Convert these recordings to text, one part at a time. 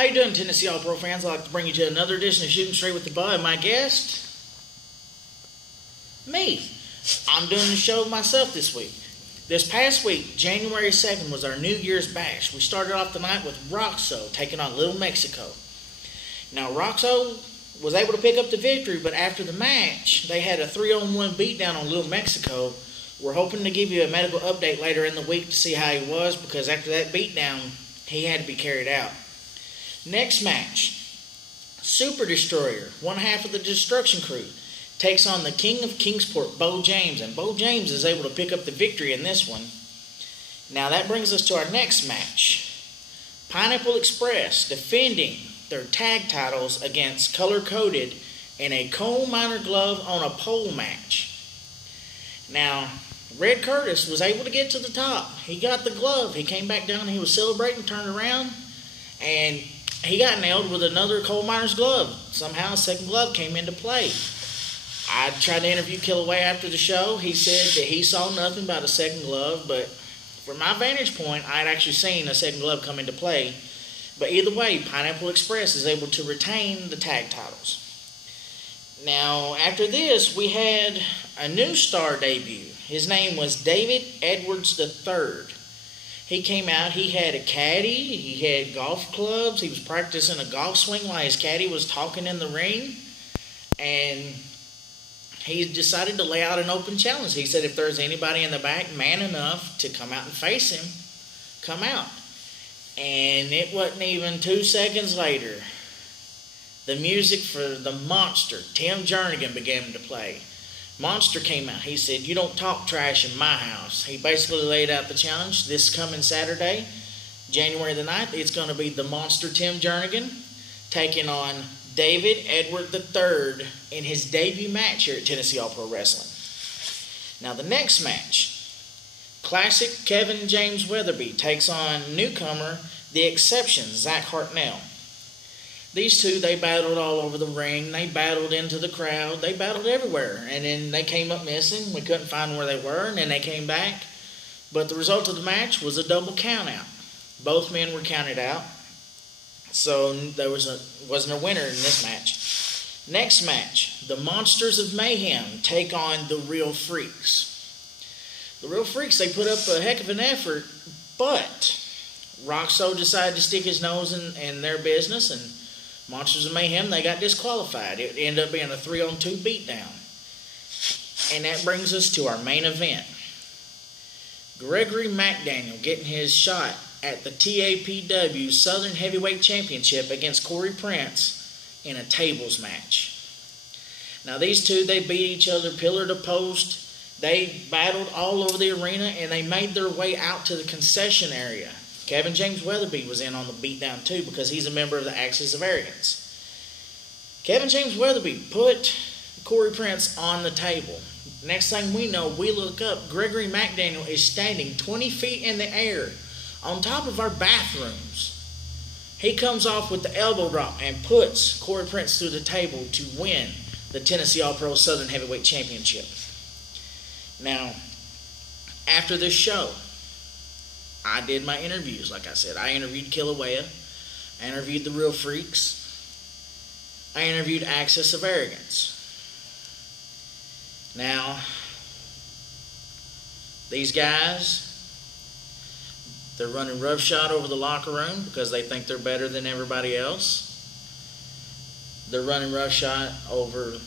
How you doing, Tennessee All-Pro fans? I'd like to bring you to another edition of Shooting Straight with the Bud. My guest, me. I'm doing the show myself this week. This past week, January 2nd, was our New Year's Bash. We started off the night with Roxo taking on Little Mexico. Now, Roxo was able to pick up the victory, but after the match, they had a 3-on-1 beatdown on Little Mexico. We're hoping to give you a medical update later in the week to see how he was, because after that beatdown, he had to be carried out. Next match, Super Destroyer, one half of the Destruction Crew, takes on the King of Kingsport, Bo James, and Bo James is able to pick up the victory in this one. Now that brings us to our next match, Pineapple Express defending their tag titles against Color Coded in a coal miner glove on a pole match. Now, Red Curtis was able to get to the top. He got the glove. He came back down. He was celebrating, turned around, and he got nailed with another coal miner's glove. Somehow a second glove came into play. I tried to interview Killaway after the show. He said that he saw nothing about a second glove, but from my vantage point, I had actually seen a second glove come into play. But either way, Pineapple Express is able to retain the tag titles. Now, after this, we had a new star debut. His name was David Edwards III. He came out, he had a caddy, he had golf clubs, he was practicing a golf swing while his caddy was talking in the ring, and he decided to lay out an open challenge. He said if there's anybody in the back man enough to come out and face him, come out. And it wasn't even 2 seconds later, the music for the monster, Tim Jernigan, began to play. Monster came out. He said, "You don't talk trash in my house." He basically laid out the challenge. This coming Saturday, January the 9th, it's going to be the monster Tim Jernigan taking on David Edward III in his debut match here at Tennessee All-Pro Wrestling. Now the next match, classic Kevin James Weatherby takes on newcomer The Exception, Zach Hartnell. These two, they battled all over the ring. They battled into the crowd. They battled everywhere. And then they came up missing. We couldn't find where they were, and then they came back. But the result of the match was a double countout. Both men were counted out. So there wasn't a winner in this match. Next match, the Monsters of Mayhem take on the Real Freaks. The Real Freaks, they put up a heck of an effort, but Roxo decided to stick his nose in their business, and Monsters of Mayhem, they got disqualified. It ended up being a 3-on-2 beatdown. And that brings us to our main event. Gregory McDaniel getting his shot at the TAPW Southern Heavyweight Championship against Corey Prince in a tables match. Now these two, they beat each other pillar to post. They battled all over the arena, and they made their way out to the concession area. Kevin James Weatherby was in on the beatdown too, because he's a member of the Axis of Arrogance. Kevin James Weatherby put Corey Prince on the table. Next thing we know, we look up, Gregory McDaniel is standing 20 feet in the air on top of our bathrooms. He comes off with the elbow drop and puts Corey Prince through the table to win the Tennessee All-Pro Southern Heavyweight Championship. Now, after this show, I did my interviews. Like I said, I interviewed Kilauea. I interviewed the Real Freaks. I interviewed Axis of Arrogance. Now, these guys, they're running roughshod over the locker room because they think they're better than everybody else. They're running roughshod over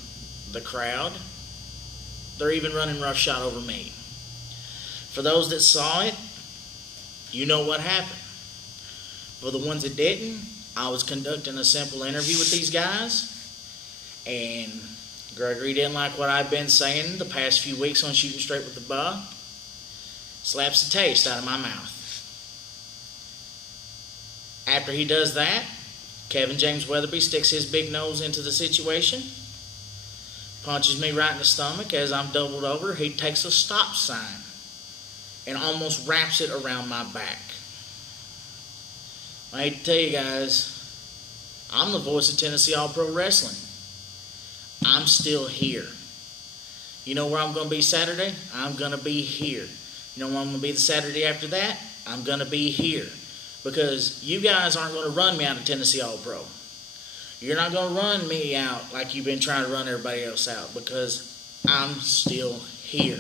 the crowd. They're even running roughshod over me. For those that saw it, you know what happened. For the ones that didn't, I was conducting a simple interview with these guys, and Gregory didn't like what I've been saying the past few weeks on Shooting Straight with the Bud. Slaps the taste out of my mouth. After he does that, Kevin James Weatherby sticks his big nose into the situation, punches me right in the stomach as I'm doubled over. He takes a stop sign and almost wraps it around my back. I hate to tell you guys, I'm the voice of Tennessee All-Pro Wrestling. I'm still here. You know where I'm going to be Saturday? I'm going to be here. You know where I'm going to be the Saturday after that? I'm going to be here. because you guys aren't going to run me out of Tennessee All-Pro. You're not going to run me out like you've been trying to run everybody else out, because I'm still here.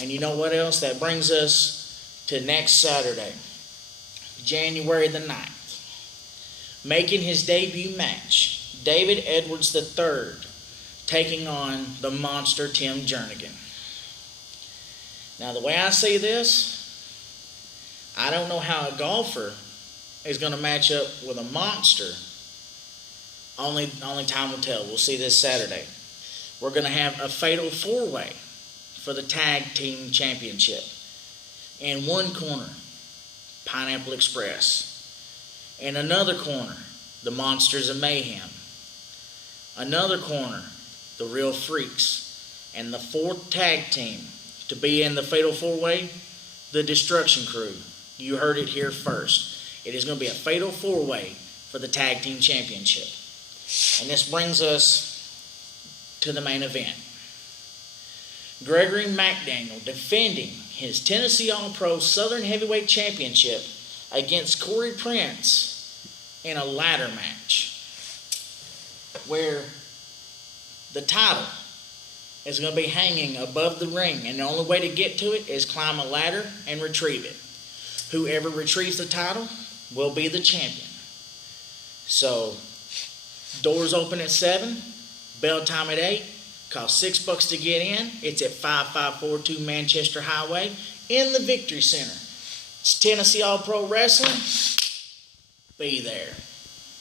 And you know what else? That brings us to next Saturday, January the 9th. Making his debut match, David Edwards III taking on the monster Tim Jernigan. Now, the way I see this, I don't know how a golfer is going to match up with a monster. Only time will tell. We'll see this Saturday. We're going to have a fatal four-way for the Tag Team Championship. In one corner, Pineapple Express. In another corner, the Monsters of Mayhem. Another corner, the Real Freaks. And the fourth tag team to be in the fatal four-way, the Destruction Crew. You heard it here first. It is going to be a fatal four-way for the Tag Team Championship. And this brings us to the main event. Gregory McDaniel defending his Tennessee All-Pro Southern Heavyweight Championship against Corey Prince in a ladder match, where the title is going to be hanging above the ring, and the only way to get to it is climb a ladder and retrieve it. Whoever retrieves the title will be the champion. So, doors open at 7, bell time at 8. Costs $6 to get in. It's at 5542 Manchester Highway in the Victory Center. It's Tennessee All-Pro Wrestling. Be there.